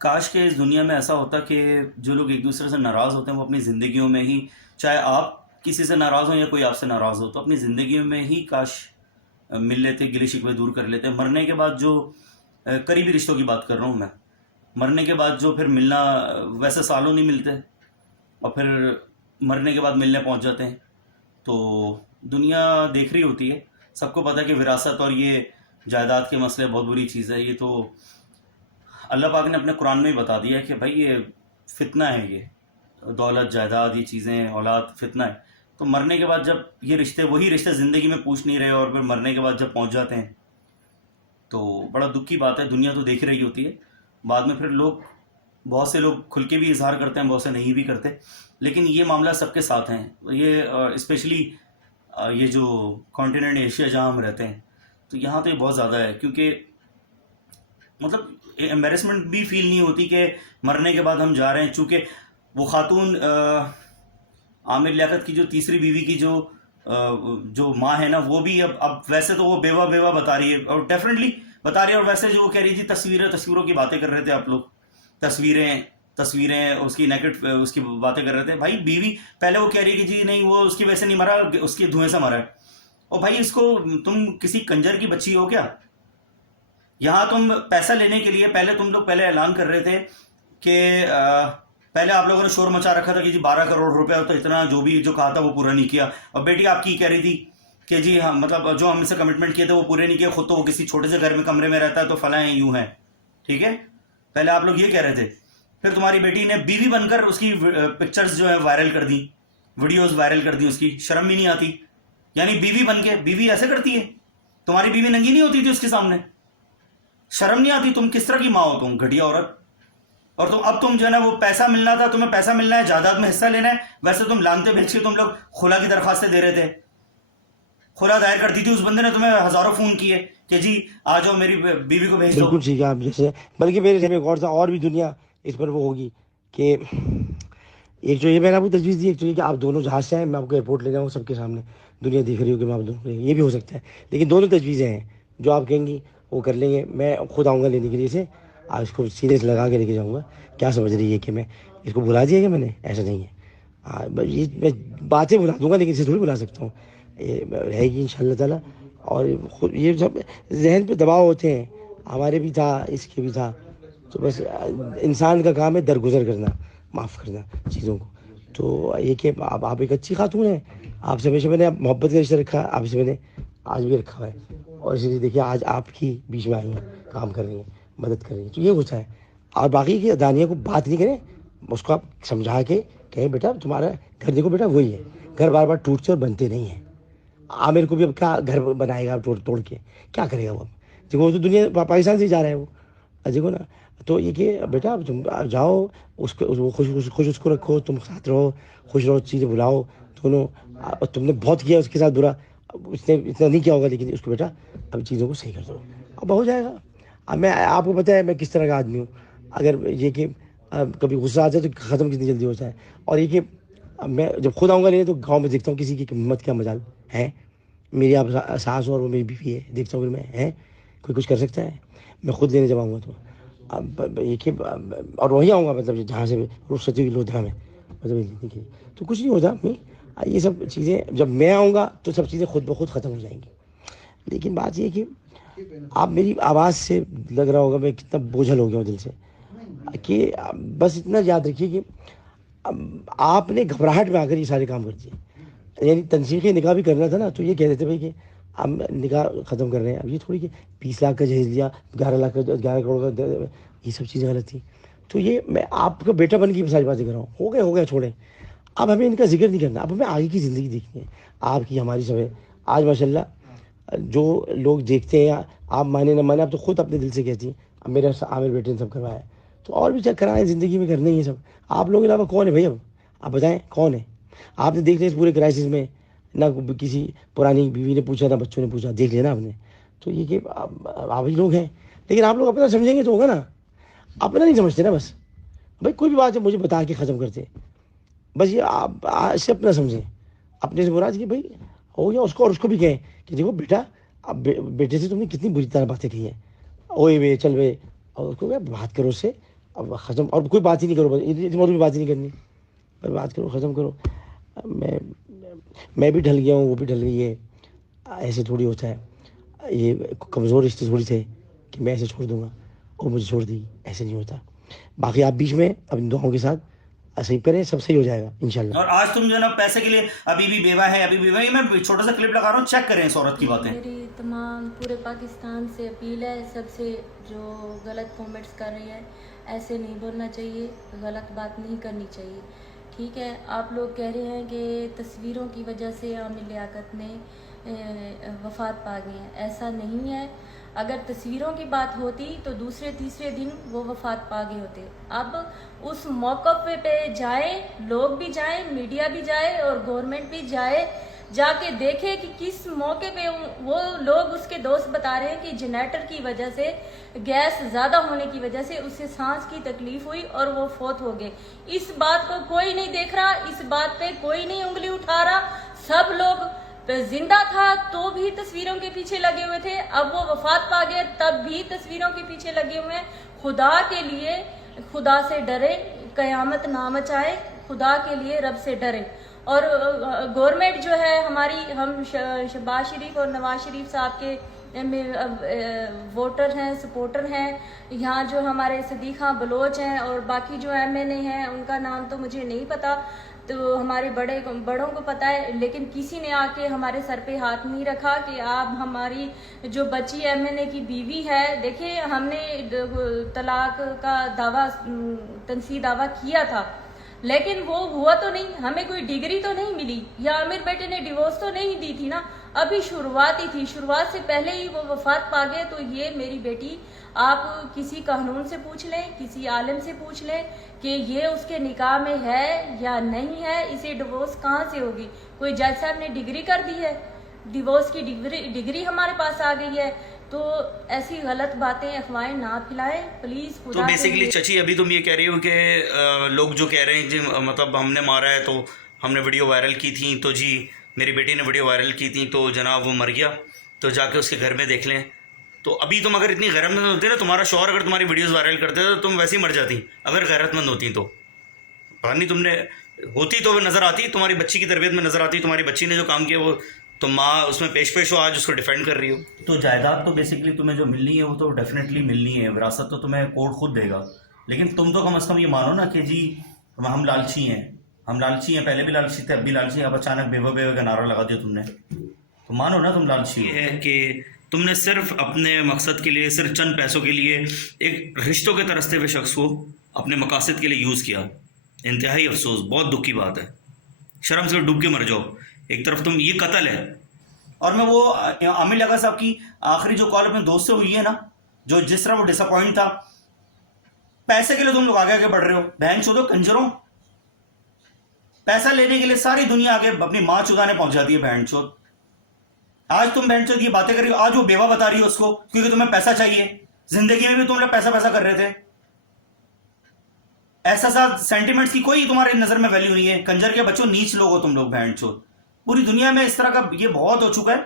کاش کہ اس دنیا میں ایسا ہوتا کہ جو لوگ ایک دوسرے سے ناراض ہوتے ہیں وہ اپنی زندگیوں میں ہی، چاہے آپ کسی سے ناراض ہوں یا کوئی آپ سے ناراض ہو، تو اپنی زندگیوں میں ہی کاش مل لیتے، گلے شکوے دور کر لیتے. مرنے کے بعد جو قریبی رشتوں کی بات کر رہا ہوں میں، مرنے کے بعد جو پھر ملنا، ویسے سالوں نہیں ملتے اور پھر مرنے کے بعد ملنے پہنچ جاتے ہیں. تو دنیا دیکھ رہی ہوتی ہے، سب کو پتہ ہے کہ وراثت اور یہ جائیداد کے مسئلے بہت بری چیز ہے. یہ تو اللہ پاک نے اپنے قرآن میں ہی بتا دیا ہے کہ بھائی یہ فتنہ ہے، یہ دولت جائیداد یہ چیزیں اولاد فتنہ ہے. تو مرنے کے بعد جب یہ رشتے، وہی رشتے زندگی میں پوچھ نہیں رہے اور پھر مرنے کے بعد جب پہنچ جاتے ہیں تو بڑا دکھ کی بات ہے. دنیا تو دیکھ رہی ہوتی ہے، بعد میں پھر لوگ، بہت سے لوگ کھل کے بھی اظہار کرتے ہیں، بہت سے نہیں بھی کرتے. لیکن یہ معاملہ سب کے ساتھ ہیں. یہ اسپیشلی یہ جو کانٹیننٹ ایشیا جہاں ہم رہتے ہیں، تو یہاں تو یہ بہت زیادہ ہے. کیونکہ مطلب ایمبیرسمنٹ بھی فیل نہیں ہوتی کہ مرنے کے بعد ہم جا رہے ہیں. چونکہ وہ خاتون عامر لیاقت کی جو تیسری بیوی کی جو ماں ہے نا، وہ بھی اب ویسے تو وہ بیوہ بیوہ بتا رہی ہے، اور ڈیفینیٹلی بتا رہی ہے. اور ویسے جو وہ کہہ رہی تھی تصویروں کی باتیں کر رہے تھے آپ لوگ، تصویریں اس کی نیکٹ اس کی باتیں کر رہے تھے. بھائی بیوی پہلے وہ کہہ رہی ہے کہ جی نہیں وہ اس کی وجہ سے نہیں مرا، اس کے دھوئیں سے مرا ہے. اور بھائی اس کو، تم کسی کنجر کی بچی ہو کیا؟ یہاں تم پیسہ لینے کے لیے پہلے اعلان کر رہے تھے کہ پہلے آپ لوگوں نے شور مچا رکھا تھا کہ جی 12 کروڑ روپے، تو اتنا جو کہا تھا وہ پورا نہیں کیا. اور بیٹی آپ کی کہہ رہی تھی کہ جی ہاں، مطلب جو ہم سے کمٹمنٹ کیے تھے وہ پورے نہیں کیے، خود تو وہ کسی چھوٹے سے گھر میں کمرے میں رہتا ہے تو فلاں ہیں یوں ہیں. ٹھیک ہے، پہلے آپ لوگ یہ کہہ رہے تھے. پھر تمہاری بیٹی نے بیوی بن کر اس کی پکچرز جو ہے وائرل کر دی، ویڈیوز وائرل کر دی. اس کی شرم بھی نہیں آتی؟ یعنی بیوی بن کے، بیوی ایسے کرتی ہے؟ تمہاری بیوی ننگی نہیں ہوتی تھی اس کے سامنے؟ شرم نہیں آتی؟ تم کس طرح کی ماں ہو تم، گھٹیا عورت. اور اب تم جو ہے نا، وہ پیسہ ملنا تھا، تمہیں پیسہ ملنا ہے، جائیداد میں حصہ لینا ہے. ویسے تم لانتے بھیج کے تم لوگ خلا کی درخواستیں دے رہے تھے، خلا دائر کرتی تھی. اس بندے نے تمہیں ہزاروں فون کیے کہ جی آ جاؤ میری بیوی کو بھیج دو. بالکل ٹھیک ہے آپ جیسے، بلکہ میرے ذہن میں ایک اور تھا، اور بھی دنیا اس پر وہ ہوگی کہ ایک جو یہ میں نے آپ کو تجویز دی، ایک تو یہ کہ آپ دونوں جہاز سے آئیں، میں آپ کو ایئرپورٹ لے جاؤں سب کے سامنے، دنیا دیکھ رہی ہو کہ میں آپ دونوں، یہ بھی ہو سکتا ہے. لیکن دونوں تجویزیں ہیں، جو آپ کہیں گی وہ کر لیں گے. میں خود آؤں گا لینے کے لیے اسے، اور اس کو سینے سے لگا کے لے کے جاؤں گا. کیا سمجھ رہی ہے کہ میں اس کو بلا دیا کہ میں نے؟ ایسا نہیں ہے. یہ میں باتیں بلا دوں گا لیکن اسے تھوڑی بلا سکتا ہوں. یہ رہے گی ان شاء اللہ تعالیٰ. اور خود یہ سب ذہن پہ دباؤ ہوتے ہیں، ہمارے بھی تھا، اس کے بھی تھا. تو بس انسان کا کام ہے درگزر کرنا، معاف کرنا چیزوں کو. تو یہ کہ آپ ایک اچھی خاتون ہیں، آپ سے ہمیشہ میں نے محبت کا رشتہ رکھا، آپ سے میں نے آج بھی رکھا ہے. اور اسی لیے دیکھیے آج آپ کی بیچ میں آئی ہیں، کام کر رہی ہیں، مدد کر رہی ہیں. تو یہ ہوتا ہے. اور باقی کی دانیہ کو بات نہیں کریں، اس کو آپ سمجھا کے کہیں بیٹا تمہارا گھر دیکھو بیٹا وہی ہے، گھر بار بار ٹوٹتے اور بنتے نہیں ہیں. عامر کو بھی اب کیا گھر بنائے گا توڑ کے؟ کیا کرے گا وہ؟ دیکھو وہ تو دنیا پاکستان سے ہی جا رہا ہے وہ، دیکھو نا. تو یہ کہ بیٹا تم جاؤ، اس کو خوش اس کو رکھو، تم ساتھ رہو، خوش رہو، چیزیں بلاؤ دونوں. اور تم نے بہت کیا اس کے ساتھ برا، اس نے اتنا نہیں کیا ہوگا، لیکن اس کو بیٹا اب چیزوں کو صحیح کر دو، اب ہو جائے گا. اب میں آپ کو پتہ ہے میں کس طرح کا آدمی ہوں. اگر یہ کہ کبھی غصہ آتا ہے تو ختم کتنی جلدی ہوتا ہے. اور یہ کہ میں جب خود آؤں گا لینے تو گاؤں میں دیکھتا ہوں کسی کی ہمت کیا مجال ہے. میری آپ ساس اور وہ میری بیوی ہے، دیکھتا ہوں پھر میں ہے کوئی کچھ کر سکتا ہے. میں خود لینے جب آؤں گا تو اب یہ کہ اور وہیں آؤں گا، مطلب جہاں سے رخصتی ہوئی لودھا میں، مطلب تو کچھ نہیں ہوتا. یہ سب چیزیں جب میں آؤں گا تو سب چیزیں خود بخود ختم ہو جائیں گی. لیکن بات یہ کہ آپ میری آواز سے لگ رہا ہوگا میں کتنا بوجھل ہو گیا ہوں دل سے. کہ بس اتنا یاد رکھیے کہ آپ نے گھبراہٹ میں آ کر یہ سارے کام کر دیے. یعنی تنسیخی نکاح بھی کرنا تھا نا، تو یہ کہہ دیتے بھائی کہ ہم نکاح ختم کر رہے ہیں. اب یہ تھوڑی کہ 20 لاکھ کا جہیز لیا، 11 کروڑ کا، یہ سب چیزیں غلط تھیں. تو یہ میں آپ کا بیٹا بن کی ساری باتیں کر رہا ہوں. ہو گیا چھوڑیں. اب ہمیں ان کا ذکر نہیں کرنا، اب ہمیں آگے کی زندگی دیکھنی ہے. آپ کی ہماری سب ہے. آج ماشاء اللہ جو لوگ دیکھتے ہیں، آپ مانے نہ مانے، آپ تو خود اپنے دل سے کہتی ہیں اب میرا عامر بیٹے نے سب کروایا ہے، تو اور بھی چیک کرائیں زندگی میں، کرنے ہی ہے سب. آپ لوگوں کے علاوہ کون ہے بھائی؟ اب آپ بتائیں کون ہے؟ آپ نے دیکھ لیا اس پورے کرائسس میں، نہ کسی پرانی بیوی نے پوچھا، نہ بچوں نے پوچھا، دیکھ لینا آپ نے. تو یہ کہ آپ ہی لوگ ہیں. لیکن آپ لوگ اپنا سمجھیں گے تو ہوگا نا، اپنا نہیں سمجھتے نا. بس بھائی کوئی بھی بات ہے مجھے بتا کے ختم کرتے، بس یہ آپ اسے اپنا سمجھیں، اپنے سے مراد کہ بھائی ہو گیا. اس کو اور اس کو بھی کہیں کہ دیکھو بیٹا، اب بیٹے سے تم نے کتنی بری طرح باتیں کی ہیں، اوے وے چل وے، اور اس کو بات کرو اس سے. اب ختم, اور کوئی بات ہی نہیں کرو, بس اتنی اور بھی بات ہی نہیں کرنی, پر بات کرو, ختم کرو. میں بھی ڈھل گیا ہوں, وہ بھی ڈھل گئی ہے, ایسے تھوڑی ہوتا ہے, یہ کمزور رشتے تھوڑی تھے کہ میں ایسے چھوڑ دوں گا اور مجھے چھوڑ دی, ایسے نہیں ہوتا. باقی آپ بیچ میں اپنی دعاؤں کے ساتھ ایسے ہی کریں, سب صحیح ہو جائے گا انشاءاللہ. اور آج تم جو ہے نا پیسے کے لیے ابھی بھی بیوہ ہے, ابھی بیوہ ہے. میں چھوٹا سا کلپ لگا رہا ہوں, چیک کریں اس عورت کی باتیں. میری تمام پورے پاکستان سے اپیل ہے سب سے, جو غلط کومنٹس کر رہی ہے, ایسے نہیں بولنا چاہیے, غلط بات نہیں کرنی چاہیے, ٹھیک ہے. آپ لوگ کہہ رہے ہیں کہ تصویروں کی وجہ سے عامر لیاقت نے وفات پا گئی ہیں, ایسا نہیں ہے. اگر تصویروں کی بات ہوتی تو دوسرے تیسرے دن وہ وفات پا گئے ہوتے. اب اس موقع پہ جائیں, لوگ بھی جائیں, میڈیا بھی جائے اور گورنمنٹ بھی جائے, جا کے دیکھے کہ کس موقع پہ وہ لوگ, اس کے دوست بتا رہے ہیں کہ جنریٹر کی وجہ سے, گیس زیادہ ہونے کی وجہ سے اسے سانس کی تکلیف ہوئی اور وہ فوت ہو گئے. اس بات کو کوئی نہیں دیکھ رہا, اس بات پہ کوئی نہیں انگلی اٹھا رہا. سب لوگ زندہ تھا تو بھی تصویروں کے پیچھے لگے ہوئے تھے, اب وہ وفات پا گئے تب بھی تصویروں کے پیچھے لگے ہوئے ہیں. خدا کے لیے خدا سے ڈرے, قیامت نہ مچائے, خدا کے لیے رب سے ڈرے. اور گورنمنٹ جو ہے ہماری, ہم شہباز شریف اور نواز شریف صاحب کے ووٹر ہیں, سپورٹر ہیں. یہاں جو ہمارے صدیقہ بلوچ ہیں اور باقی جو ایم این اے ہیں, ان کا نام تو مجھے نہیں پتا, تو ہمارے بڑوں کو پتہ ہے, لیکن کسی نے آ کے ہمارے سر پہ ہاتھ نہیں رکھا کہ آپ ہماری جو بچی ایم این اے کی بیوی ہے, دیکھیں ہم نے طلاق کا دعویٰ, تنسیح دعویٰ کیا تھا, لیکن وہ ہوا تو نہیں, ہمیں کوئی ڈگری تو نہیں ملی, یا عامر بیٹے نے ڈیورس تو نہیں دی تھی نا, ابھی شروعات ہی تھی, شروعات سے پہلے ہی وہ وفات پا گئے. تو یہ میری بیٹی, آپ کسی قانون سے پوچھ لیں, کسی عالم سے پوچھ لیں کہ یہ اس کے نکاح میں ہے یا نہیں ہے, اسے ڈیورس کہاں سے ہوگی. کوئی جج صاحب نے ڈگری کر دی ہے, ڈیورس کی ڈگری ہمارے پاس آ گئی ہے. تو ایسی غلط باتیں, افواہیں نہ پھیلائیں پلیز, تو خدا کے بیسیکلی لیے. چچی ابھی تم یہ کہہ رہی ہو کہ لوگ جو کہہ رہے ہیں جی مطلب ہم نے مارا ہے, تو ہم نے ویڈیو وائرل کی تھی, تو جی میری بیٹی نے ویڈیو وائرل کی تھی, تو جناب وہ مر گیا, تو جا کے اس کے گھر میں دیکھ لیں. تو ابھی تم اگر اتنی غیرت مند ہوتی نا, تمہارا شوہر اگر تمہاری ویڈیوز وائرل کرتے تو تم ویسے ہی مر جاتی, اگر غیرت مند ہوتی تو. پتا نہیں تم نے ہوتی تو وہ نظر آتی, تمہاری بچی کی تربیت میں نظر آتی, تمہاری بچی نے جو کام کیا وہ تم ماں اس میں پیش ہو, آج اس کو ڈیفینڈ کر رہی ہو. تو جائیداد تو بیسیکلی تمہیں جو ملنی ہے وہ تو ڈیفینیٹلی ملنی ہے, وراثت تو تمہیں کورٹ خود دے گا, لیکن تم تو کم از کم یہ مانو نا کہ جی ہم لالچی ہیں, ہم لالچی ہیں, پہلے بھی لالچی تھے, اب بھی لالچی ہیں, اب اچانک بیوہ بیوہ کا نعرہ لگا دیا تم نے, تو مانو نا تم لالچی. یہ ہے کہ تم نے صرف اپنے مقصد کے لیے, صرف چند پیسوں کے لیے ایک رشتوں کے ترستے ہوئے شخص کو اپنے مقاصد کے لیے یوز کیا. انتہائی افسوس, بہت دکھ کی بات ہے, شرم سے ڈوب کے مر جاؤ. ایک طرف تم, یہ قتل ہے. اور میں وہ عامر لیاقت صاحب کی آخری جو کال اپنے دوست سے ہوئی ہے نا, جو جس طرح وہ ڈس اپوائنٹ تھا, پیسے کے لیے تم لوگ آگے آگے بڑھ رہے ہو, بہن چودو کنجروں, پیسہ لینے کے لیے ساری دنیا آگے اپنی ماں چودانے پہنچ جاتی ہے بہن چود. آج تم بہن چود یہ باتیں کر رہی ہو, آج وہ بیوہ بتا رہی ہو اس کو کیونکہ تمہیں پیسہ چاہیے. زندگی میں بھی تم لوگ پیسہ پیسہ کر رہے تھے, احساسات سینٹیمنٹس کی کوئی تمہاری نظر میں ویلیو نہیں ہے. کنجر کے بچوں, نیچ لوگ ہو تم لوگ بہن چود. پوری دنیا میں اس طرح کا یہ بہت ہو چکا ہے,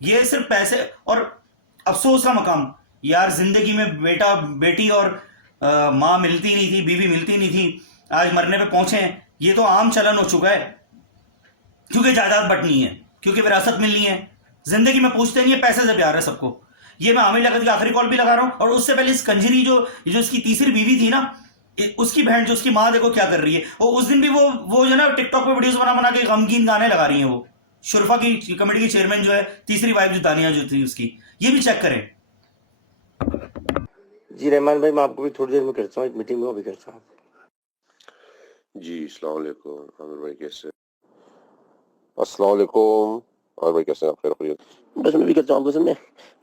یہ صرف پیسے. اور افسوس کا مقام یار, زندگی میں بیٹا بیٹی اور ماں ملتی نہیں تھی, بیوی ملتی نہیں تھی, آج مرنے پہ پہنچے ہیں. یہ تو عام چلن ہو چکا ہے, کیونکہ جائیداد بٹنی ہے, کیونکہ وراثت ملنی ہے. زندگی میں پوچھتے نہیں ہے, پیسے سے پیار ہے سب کو. یہ میں عامر لیاقت کی آخری کال بھی لگا رہا ہوں, اور اس سے پہلے اس کنجری جو اس کی تیسری بیوی تھی نا, اس کی بہن جو اس کی ماں دیکھو کیا کر رہی ہے. اور اس دن بھی وہ جو نا ٹک ٹاک پہ ویڈیوز بنا کے غمگین گانے لگا رہی ہیں. وہ شرفا کی کمیٹی کی چیئرمین جو ہے, تیسری وائف جو دانیہ جو تھی اس کی, یہ بھی چیک کریں. جی رحمان بھائی, میں آپ کو بھی تھوڑی دیر میں کرتا ہوں, ایک میٹنگ میں وہ بھی کرتا ہوں. جی السلام علیکم عامر بھائی, کیسے؟ السلام علیکم عامر بھائی, کیسے ہیں آپ؟ خیریت؟ بس میں بھی کرتا ہوں گزر میں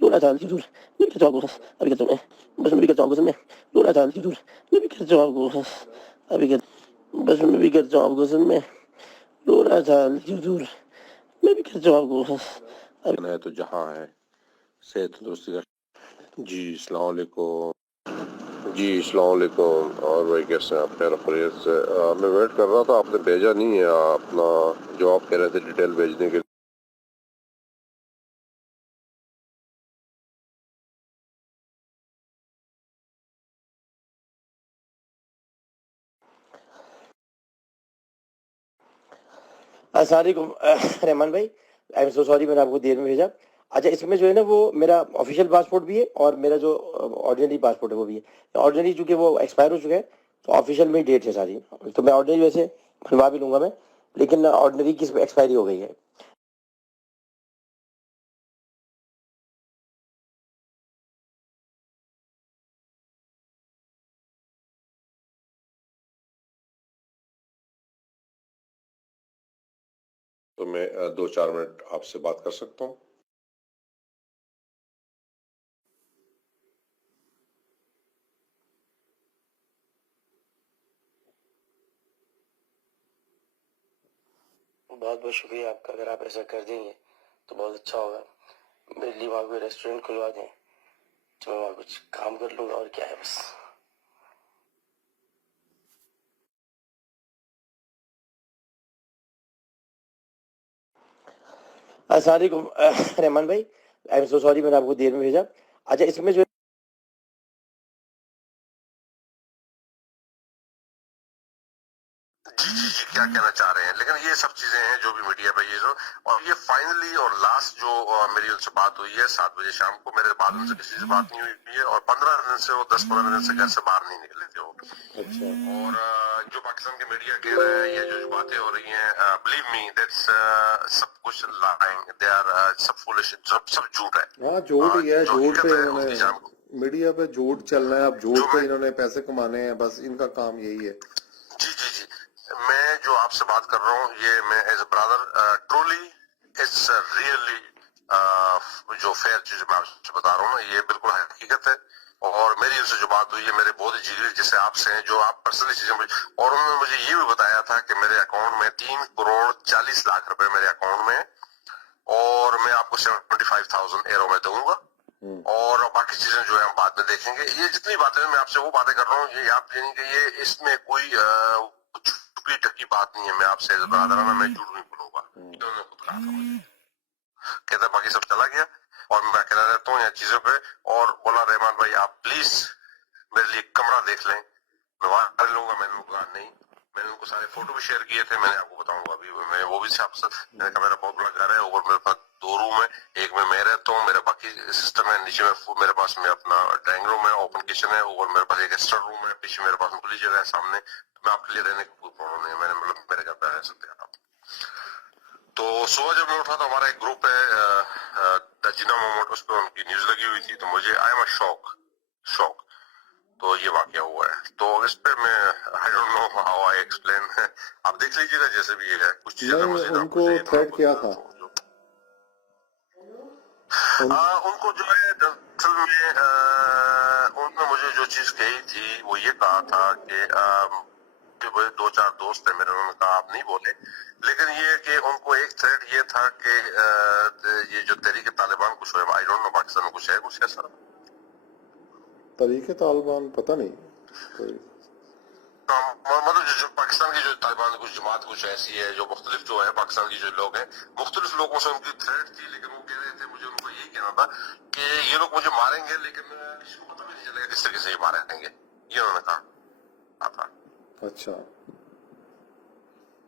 دور تھا دور, میں کرتا ہوں ابھی کرتا ہوں, بس میں بھی کرتا ہوں گزر میں دور تھا دور, میں بھی کرتا ہوں ابھی بس میں بھی کرتا ہوں گزر میں دور تھا دور, میں بھی کرتا ہوں ہے تو جہاں ہے صحت تندرستی کا. جی السلام علیکم. جی السلام علیکم اور بھائی, کیسے ہیں آپ؟ خیریت سے. میں ویٹ کر رہا تھا, آپ نے بھیجا نہیں ہے اپنا جو آپ کہہ رہے تھے ڈیٹیل بھیجنے کے अस्सलाम वालेकुम रहमान भाई, आई एम सो सॉरी, मैंने आपको देर में भेजा। अच्छा, इसमें जो है ना वो मेरा ऑफिशियल पासपोर्ट भी है और मेरा जो ऑर्डिनरी पासपोर्ट है वो भी है। ऑर्डिनरी चूंकि वो एक्सपायर हो चुका है तो ऑफिशियल में डेट है सारी, तो मैं ऑर्डिनरी वैसे बनवा भी लूंगा मैं, लेकिन ऑर्डिनरी की एक्सपायरी हो गई है। तो मैं 2-4 मिनट आपसे बात कर सकता हूँ? बहुत बहुत शुक्रिया आपका, अगर आप ऐसा कर देंगे तो बहुत अच्छा होगा। मेरे लिए वहाँ कोई रेस्टोरेंट खुलवा दें तो मैं वहाँ कुछ काम कर लूँगा, और क्या है बस। अस्सलाम वालेकुम रहमान भाई, आई एम सो सॉरी, मैंने आपको देर में भेजा। अच्छा, इसमें जो जी जी जी, क्या कहना चाह रहे हैं, लेकिन ये सब चीजें हैं जो भी मीडिया पे ये जो, और ये फाइनली और लास्ट जो मेरी उनसे बात हुई है 7 बजे शाम को, मेरे बाद उनसे किसी से बात नहीं हुई है, और 15 दिन से वो 10-15 दिन से घर से बाहर नहीं निकले थे वो। अच्छा, और जो पाकिस्तान के मीडिया कह रहे हैं, ये जो बातें हो रही हैं, बिलीव मी दैट्स सब कुछ लाइंग, दे आर सब फुलिश, सब झूठ है। हाँ, झूठ ही है, जो झूठ हकीकत पे है इन्होंने उसकी जान को, मीडिया पे झूठ चल रहा है। अब झूठ जो पे मैं इन्होंने पैसे कमाने हैं, बस इनका काम यही है। जी जी जी, मैं जो आपसे बात कर रहा हूँ, ये मैं as a brother truly it's really जो फेयर चीज मैं आपसे बता रहा हूँ ना, ये बिल्कुल हकीकत है। और मेरी उनसे जो बात हुई है, मेरे बहुत ही जिगरी जैसे आपसे हैं, जो आप पर्सनली चीजें और उन्होंने मुझे ये भी बताया था कि मेरे अकाउंट में 3,40,00,000 रुपए मेरे अकाउंट में है, और मैं आपको 75,000 यूरो में दूंगा, और बाकी चीजें जो है हम बाद में देखेंगे। ये जितनी बातें मैं आपसे वो बातें कर रहा हूँ, ये आप जानेंगे, ये इसमें कोई छुपी टकी बात नहीं है। मैं आपसे ब्रदराना मैं झूठ नहीं बोलूंगा, उन्होंने खुद कहा था मुझे, कहता बाकी सब चला गया और मैं अकेला रहता हूँ यहाँ चीजों पे, और बोला रहमान भाई आप प्लीज मेरे लिए कमरा देख लें, मैं वहां कर लूंगा। मैंने कहा नहीं, मैंने उनको सारे फोटो भी शेयर किए थे, मैंने आपको बताऊंगा अभी, मैं वो भी आपसे, मैंने कहा मेरा बहुत बड़ा घर है, ऊपर मेरे पास 2 रूम है, एक में मैं रहता हूँ, मेरा बाकी सिस्टम है, नीचे में मेरे पास में अपना ड्राइंग रूम है, ओपन किचन है, ऊपर मेरे पास एक एक्स्ट्रा रूम है, पीछे मेरे पास खुली जगह है, सामने मैं आपके लिए रहने का कोई प्रॉब्लम नहीं है, मैंने मतलब मेरे घर पे रह सकते हैं आप। तो सुबह जब मैं उठा तो हमारा एक ग्रुप है द जिना मोमेंट, उस पर उनकी न्यूज लगी हुई थी, तो मुझे आई एम अ शॉक, तो ये वाकया हुआ है। तो इस पे मैं I don't know how I explain, आप देख लीजिएगा जैसे भी है, कुछ चीजें नहीं, मजीद उनको आपको थ्रेट किया था उनको जो है दरअसल में उन्होंने मुझे जो चीज कही थी वो ये कहा था कि वो 2-4 दोस्त है मेरे, उन्होंने कहा आप नहीं बोले, लेकिन ये कि उनको एक थ्रेट ये था कि ये जो तहरीक तालिबान कुछ है, आई डोंट नो पाकिस्तान में कुछ है कुछ ऐसा तरीके तालिबान, पता नहीं कोई। मतलब जो पाकिस्तान की जो तालिबान कुछ जमात कुछ ऐसी है जो मुख्तलिफ जो है पाकिस्तान की जो लोग हैं, मुख्तलिफ लोगों से उनकी थ्रेट थी, लेकिन वो कह रहे थे, मुझे उनको यही कहना था कि ये लोग मुझे मारेंगे, लेकिन किसी को पता भी नहीं चलेगा किस तरीके से ये मारेंगे, ये उन्होंने कहा था। अच्छा,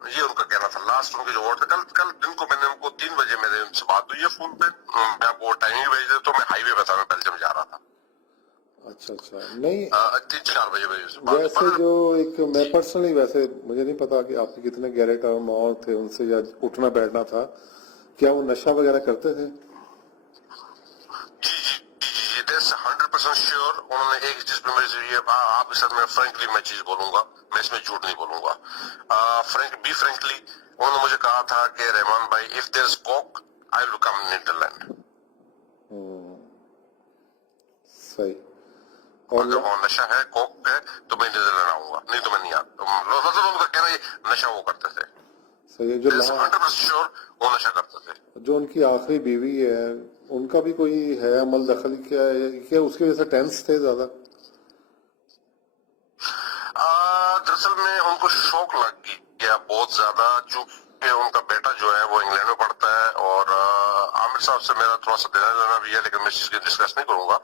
ये उनका कहना था। लास्ट उनके जो वर्ड था, कल दिन को मैंने उनको 3 बजे मेरे उनसे बात हुई है फोन पे, मैं आपको टाइमिंग भेज दे, तो मैं हाईवे पे था, मैं बेल्जियम जा रहा था। अच्छा, नहीं 3-4 बजे मेरी उनसे बात हुई। वैसे जो एक मैं पर्सनली, वैसे मुझे नहीं पता कि आपके कितने गहरे माहौल थे उनसे, या उठना बैठना था, क्या वो नशा वगैरह करते थे? जी जी जी जी, दैट्स 100% श्योर। उन्होंने एक चीज पे मेरे से ये आपके साथ मैं फ्रेंकली मैं चीज बोलूंगा, मैं इसमें झूठ नहीं बोलूंगा, फ्रेंकली उन्होंने मुझे कहा था कि रहमान भाई if there is Coke I will come Netherland. सही। और अगर वो नशा है, कोक है, तो मैं नीदरलैंड आऊंगा, नहीं तो मैं नहीं आता। मतलब उनका कहना ये नशा वो करते थे, सही है। जो 100% श्योर वो नशा करते थे। जो उनकी आखिरी बीवी है, उनका भी कोई है अमल दखल, क्या उसकी वजह से टेंस थे ज्यादा? दरअसल में उनको शौक लग गया बहुत ज्यादा, चूंकि कि उनका बेटा जो है वो इंग्लैंड में पढ़ता है, और आमिर साहब से मेरा थोड़ा सा देना लेना भी है, लेकिन मैं इस चीज की डिस्कस नहीं करूंगा।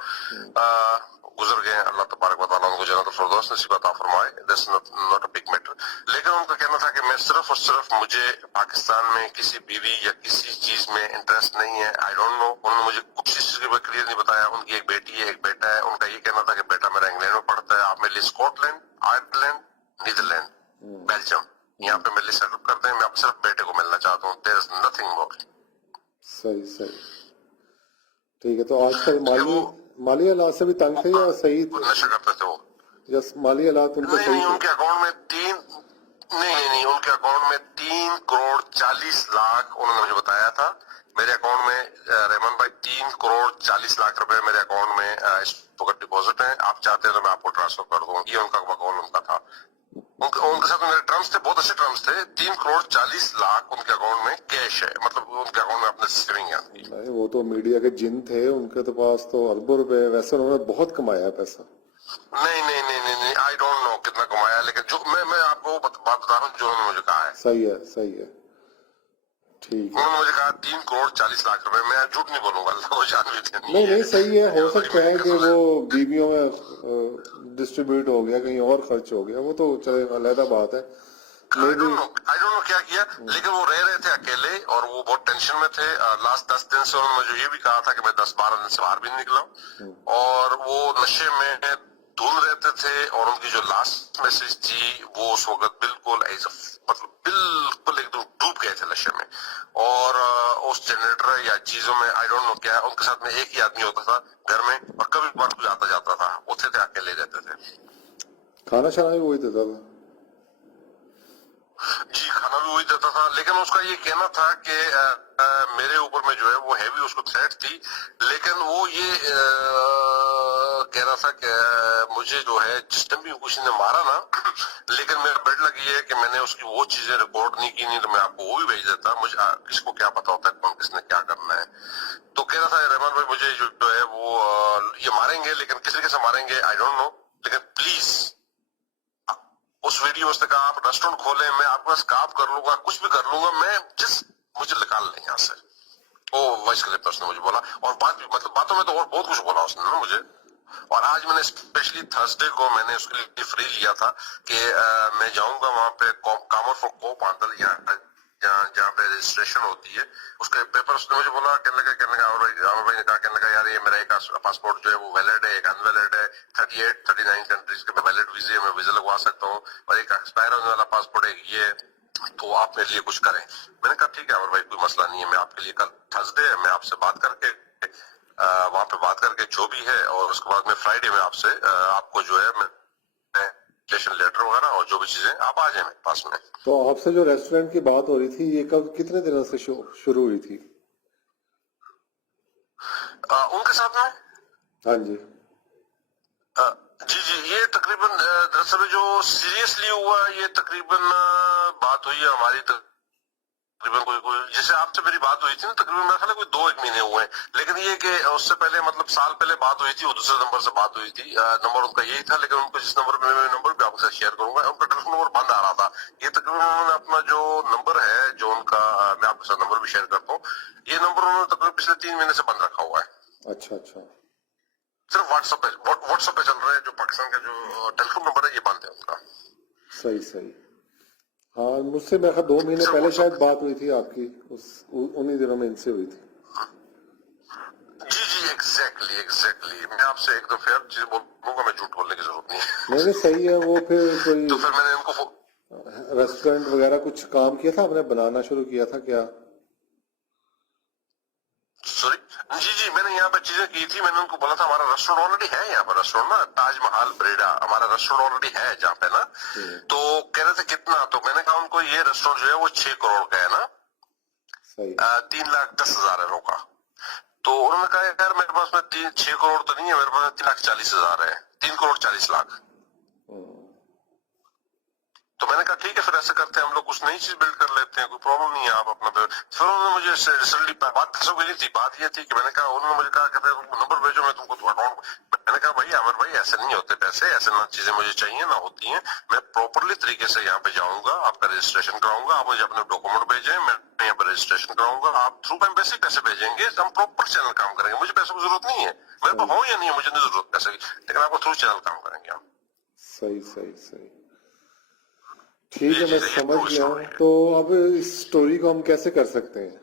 गुजर गए, अल्लाह तबारक व तआला उनको जन्नत फिरदौस नसीब अता फरमाए, that's not a big matter. लेकिन उनका कहना था कि मैं सिर्फ और सिर्फ मुझे पाकिस्तान में किसी बीवी या किसी चीज में इंटरेस्ट नहीं है। आई डोंट नो, उन्होंने मुझे कुछ चीज के क्लियर नहीं बताया। उनकी एक बेटी है, एक बेटा है। उनका ये कहना था कि बेटा मेरा इंग्लैंड में पढ़ता है, आप मेरे लिए स्कॉटलैंड, आयरलैंड, नीदरलैंड, बेल्जियम यहाँ पे मेरे लिए सेटअप करते हैं, मैं आप सिर्फ बेटे को मिलना चाहता हूँ, देयर इज नथिंग मोर। सही सही, ठीक है। तो आजकल माली हालात से भी तंग थे या सही थे? नशा करते थे वो, या माली हालात उनके नहीं सही नहीं, थे? उनके अकाउंट में उनके अकाउंट में 3 करोड़ 40 लाख उन्होंने मुझे बताया था। मेरे अकाउंट में रहमान भाई 3 करोड़ 40 लाख रुपए मेरे अकाउंट में इस वक्त डिपॉजिट है। आप चाहते हैं तो मैं आपको ट्रांसफर कर दूंगा, ये उनका अकाउंट उनका था। उनके साथ मेरे टर्म्स थे, बहुत अच्छे टर्म्स थे। 3 करोड़ 40 लाख उनके अकाउंट में कैश है, मतलब उनके अकाउंट में अपने सेविंग है उनकी। नहीं, वो तो मीडिया के जिन थे, उनके तो पास तो अरबों रुपए, वैसे उन्होंने बहुत कमाया पैसा। नहीं, आई डोंट नो कितना कमाया, लेकिन जो मैं आपको बात बता रहा हूँ जो उन्होंने मुझे कहा है। सही है, सही है, ठीक है। उन्होंने मुझे कहा 3 करोड़ 40 लाख रुपए। मैं झूठ नहीं बोलूंगा, अल्लाह को जान भी देनी नहीं है। नहीं, सही है। हो सकता है कि वो बीवियों में डिस्ट्रीब्यूट हो गया, कहीं और खर्च हो गया, वो तो चले अलग बात है। आई डोंट नो क्या किया, लेकिन वो रह रहे थे अकेले और वो बहुत टेंशन में थे। लास्ट 10 दिन से उन्होंने मुझे ये भी कहा था कि मैं 10-12 दिन से बाहर भी नहीं निकला हूँ, और वो नशे में धुन रहते थे। और उनकी जो लास्ट मैसेज थी वो उस वक्त बिल्कुल मतलब बिल्कुल एकदम डूब गए थे नशे में, और उस जनरेटर या चीजों में, आई डोंट नो क्या। उनके साथ में एक ही आदमी होता था घर में, और कभी बार कुछ आता जाता था, उठते थे अकेले रहते थे। खाना शाना भी वही देता था? जी, खाना भी वही देता था, लेकिन उसका ये कहना था कि मेरे ऊपर में जो है वो हैवी उसको थ्रेट थी, लेकिन वो ये कह रहा था कि मुझे जो है जिस टाइम भी किसी ने मारा ना लेकिन मेरा बेड लगी है कि मैंने उसकी वो चीजें रिकॉर्ड नहीं की, नहीं तो मैं आपको वो भी भेज देता। मुझे किसको क्या पता होता है कौन किसने क्या करना है। तो कह रहा था रहमान भाई मुझे जो है वो ये मारेंगे, लेकिन किस तरीके से मारेंगे आई डोंट नो, लेकिन प्लीज उस वीडियो से कहा आप रेस्टोरेंट खोलें, मैं आपके पास काम कर लूंगा, कुछ भी कर लूंगा, मैं मुझे निकाल लें यहाँ से। वो वॉइस क्लिप उसने मुझे बोला, और बात भी मतलब बातों में तो और बहुत कुछ बोला उसने ना मुझे। और आज मैंने स्पेशली थर्सडे को मैंने उसके लिए फ्री लिया था कि मैं जाऊंगा वहां पे कामर फॉर कोप आंदल जहाँ पे रजिस्ट्रेशन होती है, उसके पेपर उसने मुझे बोला, कहने लगा और भाई ने कहा, कहने लगा यार ये मेरा एक पासपोर्ट जो है वो वैलिड है, एक अनवैलिड है। 38-39 कंट्रीज के वैलिड वीजे मैं वीजा लगवा सकता हूँ, और एक एक्सपायर होने वाला पासपोर्ट है ये, तो आप मेरे लिए कुछ करें। मैंने कहा ठीक है अमर भाई, कोई मसला नहीं है, मैं आपके लिए कल थर्सडे है, मैं आपसे बात करके वहां पे बात करके जो भी है, और उसके बाद में फ्राइडे में आपसे आपको जो है मैं लेटर वगैरह और जो भी चीजें आप आ जाए मेरे पास में। तो आपसे जो रेस्टोरेंट की बात हो रही थी, ये कब कितने दिनों से शुरू हुई थी? उनके साथ में? हाँ जी। जी, ये तकरीबन दरअसल जो सीरियसली हुआ ये तकरीबन बात हुई है हमारी तकरीबन कोई जैसे आपसे मेरी बात हुई थी ना, तकरीबन मेरा ख्याल है कोई 2-1 महीने हुए हैं। लेकिन ये कि उससे पहले मतलब साल पहले बात हुई थी, वो दूसरे नंबर से बात हुई थी। नंबर उनका यही था, लेकिन उनको जिस नंबर पे मैं नंबर भी आपके साथ शेयर करूंगा, उनका टेलीफोन नंबर बंद आ रहा था। ये तकरीबन उन्होंने अपना जो नंबर है जो उनका, मैं आपके साथ नंबर भी शेयर करता हूँ, ये नंबर उन्होंने तकरीबन पिछले 3 महीने से बंद रखा हुआ है। अच्छा अच्छा, सिर्फ व्हाट्सएप पे चल रहा है। जो पाकिस्तान का जो टेलीफोन नंबर है ये बंद है उनका। सही सही। हाँ, मुझसे मेरे ख्याल 2 महीने पहले शायद बात हुई थी आपकी, उन्हीं दिनों में इनसे हुई थी। जी, एग्जैक्टली। मैं आपसे एक दो फिर चीज बोलूंगा, मैं झूठ बोलने की जरूरत नहीं है। नहीं सही है। वो फिर कोई तो फिर मैंने इनको रेस्टोरेंट वगैरह कुछ काम किया था, आपने बनाना शुरू किया था क्या? सॉरी जी, मैंने यहाँ पे चीजें की थी। मैंने उनको बोला था हमारा रेस्टोरेंट ऑलरेडी है यहाँ पर, रेस्टोरेंट ना ताजमहल ब्रेडा, हमारा रेस्टोरेंट ऑलरेडी है जहाँ पे ना। तो कह रहे थे कितना, तो मैंने कहा उनको ये रेस्टोरेंट जो है वो 6 करोड़ का है ना, सही। 3,10,000 है रोका। तो उन्होंने कहा यार मेरे पास में 6 करोड़ तो नहीं है, मेरे पास 3,40,000 है, 3 करोड़ 40 लाख। तो मैंने कहा ठीक है फिर ऐसे करते हैं हम लोग कुछ नई चीज बिल्ड कर लेते हैं, कोई प्रॉब्लम नहीं है, आप अपना फिर उन्होंने मुझे रिसेंटली बात पैसों की नहीं थी, बात ये थी कि मैंने कहा, उन्होंने मुझे कहा कहते हैं नंबर भेजो मैं तुमको अकाउंट, मैंने कहा भाई आमिर भाई ऐसे नहीं होते पैसे, ऐसे ना चीजें मुझे चाहिए ना होती हैं, मैं प्रॉपरली तरीके से यहाँ पे जाऊंगा, आपका रजिस्ट्रेशन कराऊंगा, आप मुझे अपने डॉक्यूमेंट भेजें, मैं यहाँ पे रजिस्ट्रेशन कराऊंगा, आप थ्रू टाइम पैसे पैसे भेजेंगे, हम प्रॉपर चैनल काम करेंगे, मुझे पैसों की जरूरत नहीं है, मेरे पास हो या नहीं है मुझे नहीं जरूरत पैसे की, लेकिन आपको थ्रू चैनल काम करेंगे हम। सही सही सही, ठीक है मैं समझ गया। तो अब इस स्टोरी को हम कैसे कर सकते हैं,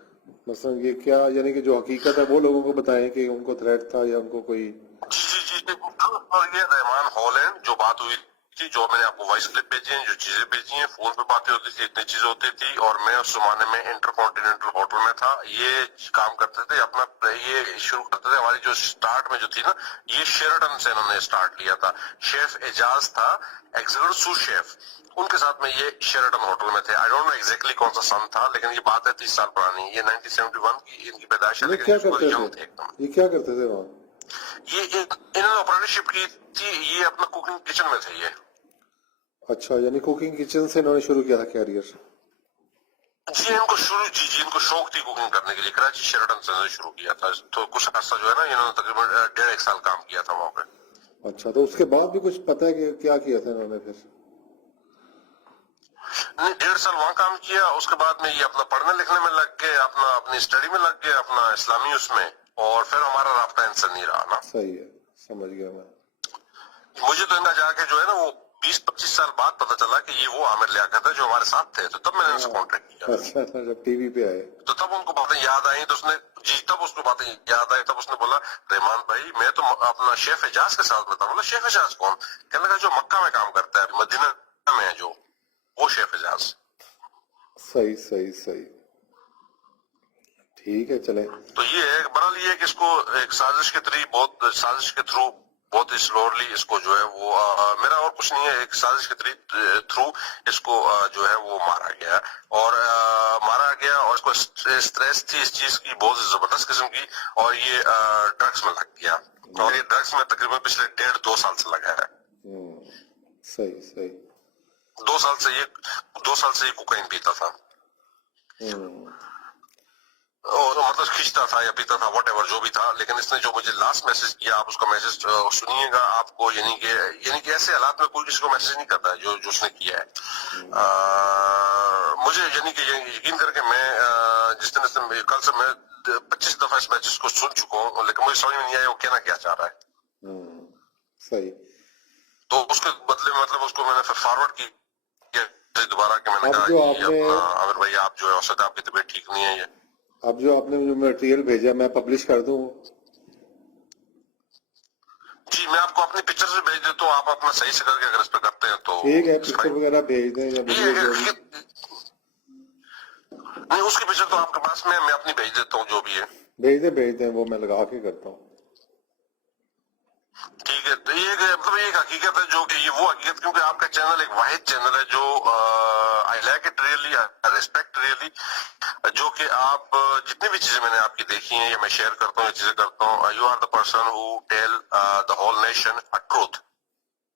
मतलब ये क्या, यानी कि जो हकीकत है वो लोगों को बताएं कि उनको थ्रेट था या उनको कोई। जी और ये रहमान हॉलैंड जो बात हुई थी, जो मैंने आपको वॉइस क्लिप भेजी है, जो चीजें भेजी हैं, फोन पे बातें होती थी, इतनी चीजें होती थी, और मैं उस जमाने में इंटरकॉन्टिनेंटल होटल में था, ये काम करते थे अपना, ये शुरू करते थे, हमारी जो स्टार्ट में जो थी ना, ये शेरटन से इन्होंने स्टार्ट लिया था, शेफ एजाज था एग्जीक्यूटिव सूस शेफ, उनके साथ में ये शेरटन होटल में थे। आई डोंट नो एग्जैक्टली कौन सा सन था, लेकिन ये बात है 30 साल पुरानी, ये 1971 की इनकी पैदाइश है, ये क्या लेकिन करते यंग थे थे, एकदम। ये क्या करते थे वहाँ? ये इन्होंने अप्रेंटिसशिप की थी, ये अपना कुकिंग किचन में थे ये। अच्छा, यानी कुकिंग किचन से इन्होंने शुरू किया था कैरियर। जी इनको शौक थी कुकिंग करने के लिए, कराची शेरटन से इन्होंने शुरू किया था, तो कुछ अर्सा जो है ना इन्होंने तकरीबन 1.5 साल काम किया था वहाँ पे। अच्छा, तो उसके बाद भी कुछ पता है कि क्या किया था इन्होंने फिर? नहीं 1.5 साल वहाँ काम किया, उसके बाद में ये अपना पढ़ने लिखने में लग गए, अपना अपनी स्टडी में लग गए, अपना इस्लामी उसमें, और फिर हमारा राब्ता इनसे नहीं रहा ना। सही है, समझ गया मैं। मुझे तो इनका जाके जो है ना वो 20-25 साल बाद पता चला कि ये वो आमिर लियाकत है जो हमारे साथ थे, तो तब मैंने इनसे कॉन्टेक्ट किया। अच्छा, जब टीवी पे आए तो तब उनको बातें याद आई, तो उसने तब उसको बातें याद आई, तब उसने बोला रहमान भाई मैं तो अपना शेफ एजाज के साथ में था। बोला शेफ एजाज कौन? कहने लगा जो मक्का में काम करता है, मदीना में है जो, वो शेफ एजाज। सही सही सही, ठीक है चले। तो ये है बहरहाल, ये कि इसको एक साजिश के थ्रू बहुत ही स्लोली इसको जो है वो मेरा और कुछ नहीं है, एक साजिश के थ्रू इसको जो है वो मारा गया, और और इसको स्ट्रेस थी इस चीज की बहुत जबरदस्त किस्म की, और ये ड्रग्स में लग गया, और ये ड्रग्स में तकरीबन पिछले 1.5-2 साल से लगा है। सही सही, 2 साल से ये कोकाइन पीता था, और मतलब खींचता था या पीता था, व्हाटएवर जो भी था, लेकिन इसने जो मुझे लास्ट मैसेज किया, आप उसका मैसेज सुनिएगा आपको, यानी कि ऐसे हालात में कोई किसी को मैसेज नहीं करता जो उसने किया है। मुझे यानी कि यकीन करके मैं जिस दिन कल से मैं 25 दफा इस मैसेज को सुन चुका हूँ, लेकिन मुझे समझ में नहीं आया वो कहना क्या चाह रहा है। सही। तो उसके बदले में मतलब उसको मैंने फिर फॉरवर्ड किया दोबारा, कि मैंने कहा आमिर भाई आप जो है औसत आपकी तबीयत ठीक नहीं है, ये अब जो आपने जो मटेरियल भेजा मैं पब्लिश कर दूं? जी मैं आपको अपनी पिक्चर से भेज देता हूँ, आप अपना सही से करके अगर इस पे करते हैं तो ठीक है, पिक्चर वगैरह भेज दें या वीडियो नहीं, उसकी पिक्चर तो आपके पास में, मैं अपनी भेज देता हूँ जो भी है। भेज दें वो मैं लगा के करता हूँ। ठीक है, तो ये मतलब ये एक हकीकत है जो कि ये वो हकीकत, क्योंकि आपका चैनल एक वाहिद चैनल है जो I like it really, I respect really, जो कि आप जितनी भी चीजें मैंने आपकी देखी हैं या मैं शेयर करता हूँ, ये चीजें करता हूँ, you are the person who tell the whole nation a truth,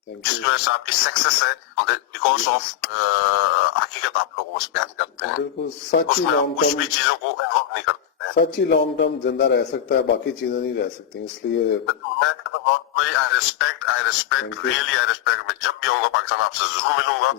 जिसकी वजह से आपकी सक्सेस है, बिकॉज ऑफ हकीकत आप लोगों को बयान करते हैं, बिल्कुल सच ही उसमें आप लॉन्ग कुछ टर्म, भी चीजों को इन्वॉल्व नहीं करते हैं। सच ही लॉन्ग टर्म जिंदा रह सकता है, बाकी चीजें नहीं रह सकती, इसलिए I respect really, I respect. मैं जब भी आऊंगा पाकिस्तान आपसे जरूर मिलूंगा।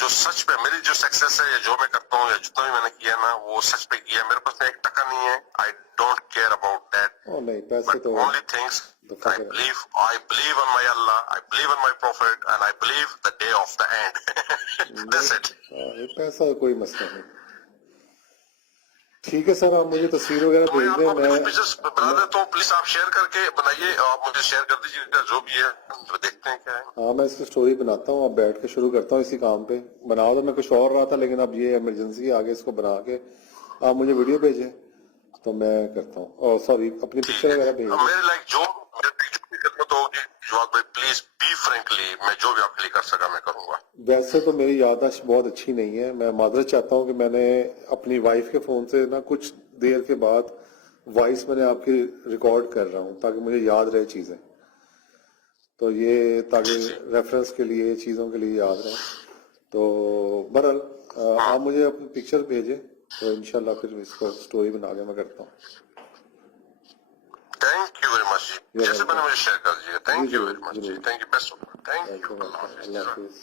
जो सच पे मेरी जो सक्सेस है या जो मैं करता हूँ या जितना भी मैंने किया ना, वो सच पे किया, मेरे पास 1 टका नहीं है, I don't care about that, नहीं पैसे तो only things I believe on my Allah, I believe on my Prophet, and I believe the day of the end. That's it. पैसा कोई मसला नहीं। ठीक है सर, आप मुझे तस्वीर वगैरह भेज दें, मैं बना देता हूँ, प्लीज आप शेयर करके बनाइए, आप मुझे शेयर कर दीजिएगा जो भी है, तो देखते हैं क्या है। हाँ मैं इसकी स्टोरी बनाता हूँ, अब बैठ के शुरू करता हूँ इसी काम पे। बनाओ तो मैं कुछ और रहा था, लेकिन अब ये इमरजेंसी आगे, इसको बना के आप मुझे वीडियो भेजें तो मैं करता हूँ। सॉरी, अपनी पिक्चर वगैरह भेज दें। मेरे लाइक जो भी खिदमत होगी जवाब भाई, प्लीज बी फ्रेंकली, मैं जो भी आपके लिए कर सका मैं करूंगा। वैसे तो मेरी याददाश्त बहुत अच्छी नहीं है, मैं माजरत चाहता हूँ कि मैंने अपनी वाइफ के फोन से ना कुछ देर के बाद वॉइस मैंने आपकी रिकॉर्ड कर रहा हूँ ताकि मुझे याद रहे चीजें, तो ये ताकि रेफरेंस के लिए चीजों के लिए याद रहे। तो बहरहाल आप मुझे अपनी पिक्चर भेजें तो इंशाल्लाह फिर इसको स्टोरी बना के मैं करता हूँ. थैंक यू वेरी मच जी, You're जैसे welcome. बने मुझे शेयर कर दीजिएगा. थैंक जी, यू जरूर, वेरी मच जी, जरूर. Thank you, best of luck, thank you, अल्लाह हाफिज.